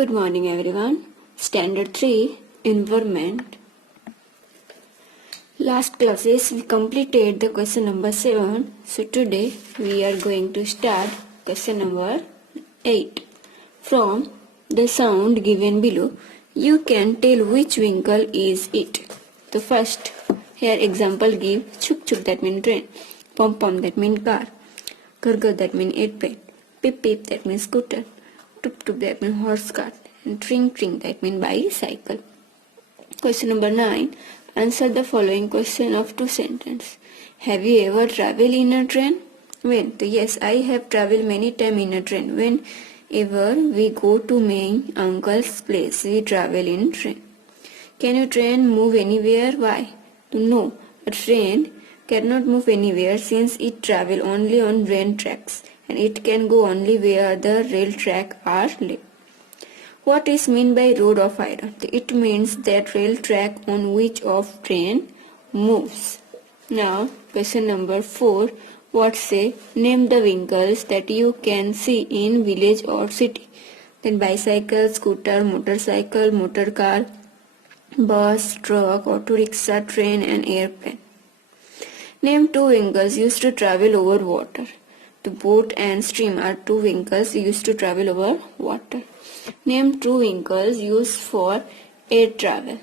Good morning everyone. Standard 3 Environment. Last classes we completed the question number 7. So today we are going to start question number 8. From the sound given below, you can tell which vehicle is it. The first here example give chuk chuk that mean train, pom pom that mean car, gur gur that mean airplane, pip pip that means scooter, tup tup that mean horse cart, and tring tring that mean bicycle. Question number 9. Answer the following question of 2 sentences. Have you ever traveled in a train? When? So yes, I have traveled many times in a train. Whenever we go to my uncle's place, we travel in train. Can a train move anywhere? Why? No, a train cannot move anywhere since it travels only on rail tracks and it can go only where the rail tracks are laid. What is meant by rod of iron? It means that rail track on which of train moves. Now, question number 4. What say? Name the vehicles that you can see in village or city. Then bicycle, scooter, motorcycle, motor car, bus, truck, auto rickshaw, train and airplane. Name 2 vehicles used to travel over water. The boat and stream are 2 vehicles used to travel over water. Name 2 vehicles used for air travel.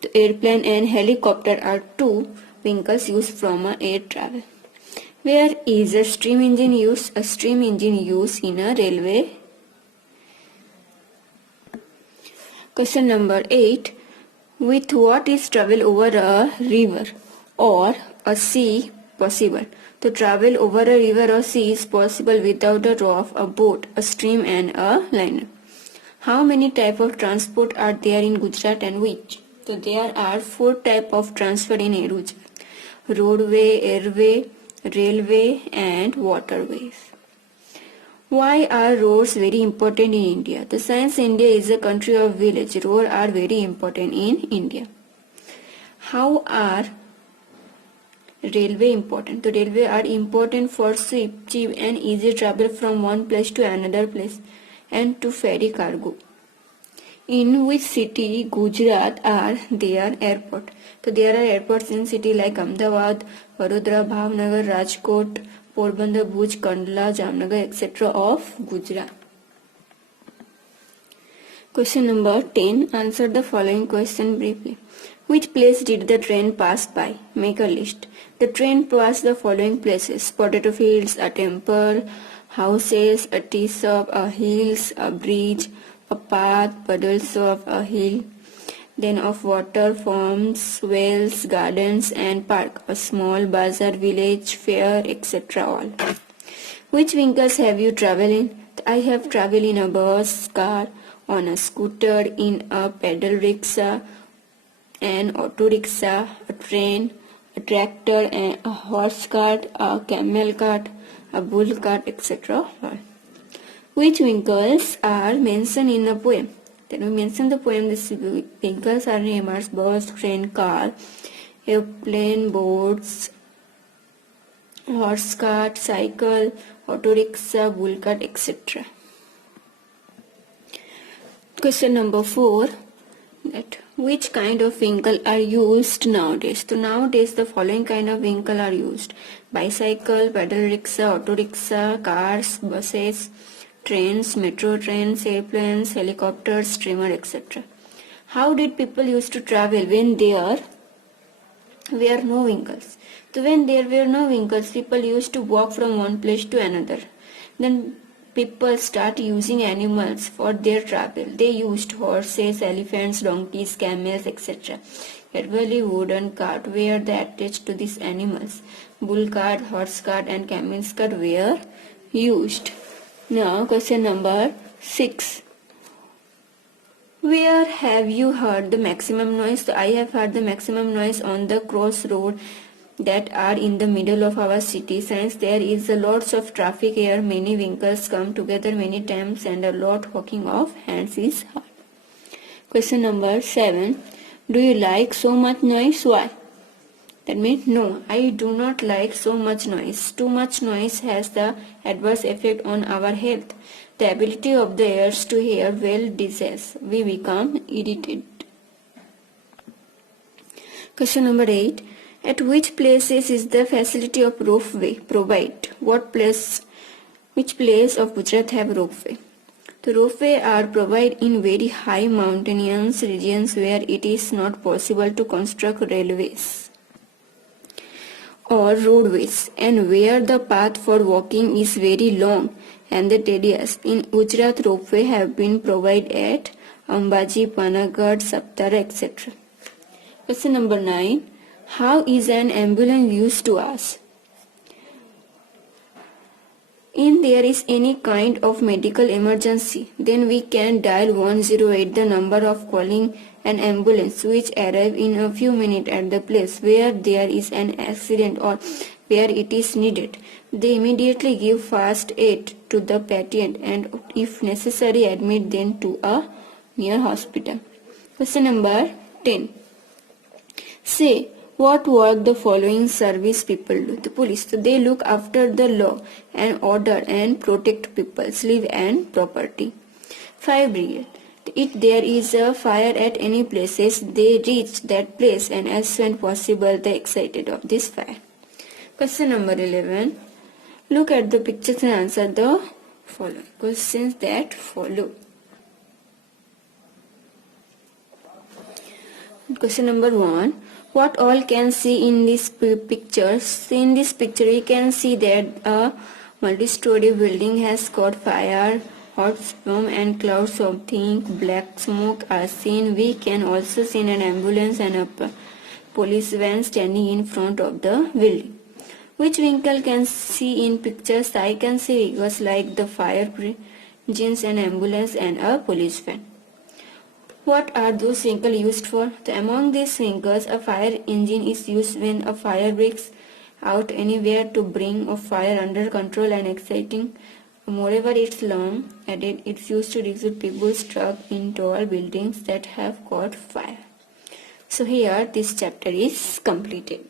The airplane and helicopter are 2 vehicles used from air travel. Where is a steam engine used? A steam engine used in a railway. Question number 8. With what is travel over a river or a sea possible? To travel over a river or sea is possible without a raft, a boat, a stream and a liner. How many types of transport are there in Gujarat and which? So there are 4 types of transport in Gujarat. Roadway, airway, railway and waterways. Why are roads very important in India? The since India is a country of village, roads are very important in India. How are railway important? The railway are important for cheap and easy travel from one place to another place and to ferry cargo. In which city Gujarat are there airport? So there are airports in city like Ahmedabad, Vadodara, Bhavnagar, Rajkot, Porbandar, Bhuj, Kandla, Jamnagar, etc. of Gujarat. Question number 10. Answer the following question briefly. Which place did the train pass by? Make a list. The train passed the following places: potato fields, a temple, houses, a tea shop, a hills, a bridge, a path, puddles of a hill, then of water, farms, wells, gardens and park, a small bazaar, village, fair, etc. all. Which vehicles have you travelled in? I have travelled in a bus, car, on a scooter, in a pedal rickshaw, an auto rickshaw, a train, a tractor, a horse cart, a camel cart, a bull cart, etc. Which vehicles are mentioned in the poem? Then we mention the poem. These vehicles are named as bus, train, car, airplane, boats, horse cart, cycle, auto rickshaw, bull cart, etc. Question number 4. That which kind of vehicle are used nowadays? So nowadays the following kind of vehicle are used: bicycle, pedal rickshaw, auto rickshaw, cars, buses, trains, metro trains, airplanes, helicopters, steamer, etc. How did people used to travel when there were no vehicles? So when there were no vehicles, people used to walk from one place to another. Then people start using animals for their travel. They used horses, elephants, donkeys, camels, etc. Usually wooden cart were attached to these animals. Bull cart, horse cart and camel's cart were used. Now question number 6. Where have you heard the maximum noise? So I have heard the maximum noise on the crossroad that are in the middle of our city. Since there is a lots of traffic here, many vehicles come together many times and a lot walking of hands is heard. Question number 7. Do you like so much noise? Why? That means no, I do not like so much noise. Too much noise has the adverse effect on our health. The ability of the ears to hear well diminishes. We become irritated. Question number 8. At which places is the facility of ropeway provided? Which place of Gujarat have ropeway? The ropeway are provided in very high mountainous regions where it is not possible to construct railways or roadways, and where the path for walking is very long and the tedious. In Gujarat, ropeway have been provided at Ambaji, Panagarh, Saptara, etc. Question number 9. How is an ambulance used to us? If there is any kind of medical emergency, then we can dial 108, the number of calling an ambulance, which arrive in a few minutes at the place where there is an accident or where it is needed. They immediately give first aid to the patient and if necessary admit them to a near hospital. Question number 10. Say, what work the following service people do? The police. So they look after the law and order and protect people's life and property. Fire brigade. If there is a fire at any places, they reach that place and as soon as possible they excited of this fire. Question number 11. Look at the pictures and answer the following questions that follow. Question number 1. What all can see in this picture? In this picture we can see that a multi-story building has caught fire, hot smoke and clouds of thick black smoke are seen. We can also see an ambulance and a police van standing in front of the building. Which vehicle can see in pictures? I can see vehicles like the fire engines, an ambulance and a police van. What are those vehicles used for? Among these vehicles, a fire engine is used when a fire breaks out anywhere to bring a fire under control and exciting. Moreover, its long added, it's used to rescue people stuck in tall buildings that have caught fire. So here this chapter is completed.